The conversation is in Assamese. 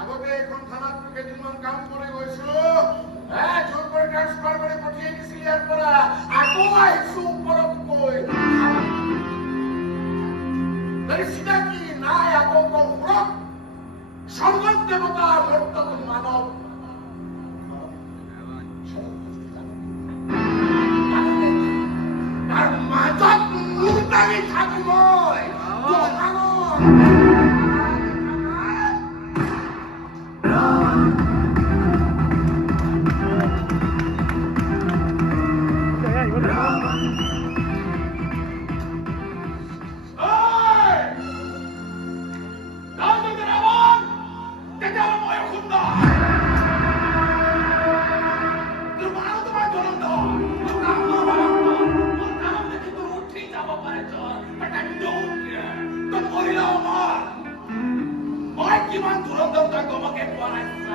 আগতে এখন থানাত কেইদিনমান কাম কৰি গৈছো জোৰ কৰি ট্ৰান্সফাৰ কৰি পঠিয়াই দিছিল ইয়াৰ পৰা আকৌ আহিছো ওপৰতকৈ চিনাকি নাই আকৌ কৌৰৱ স্বৰ্গত দেৱতা মৰ্তত মানৱ তাৰ মাজত মোৰ দাঙি থাকো মই কিমান ধুৰন্ধৰ তই গমকে পোৱা নাই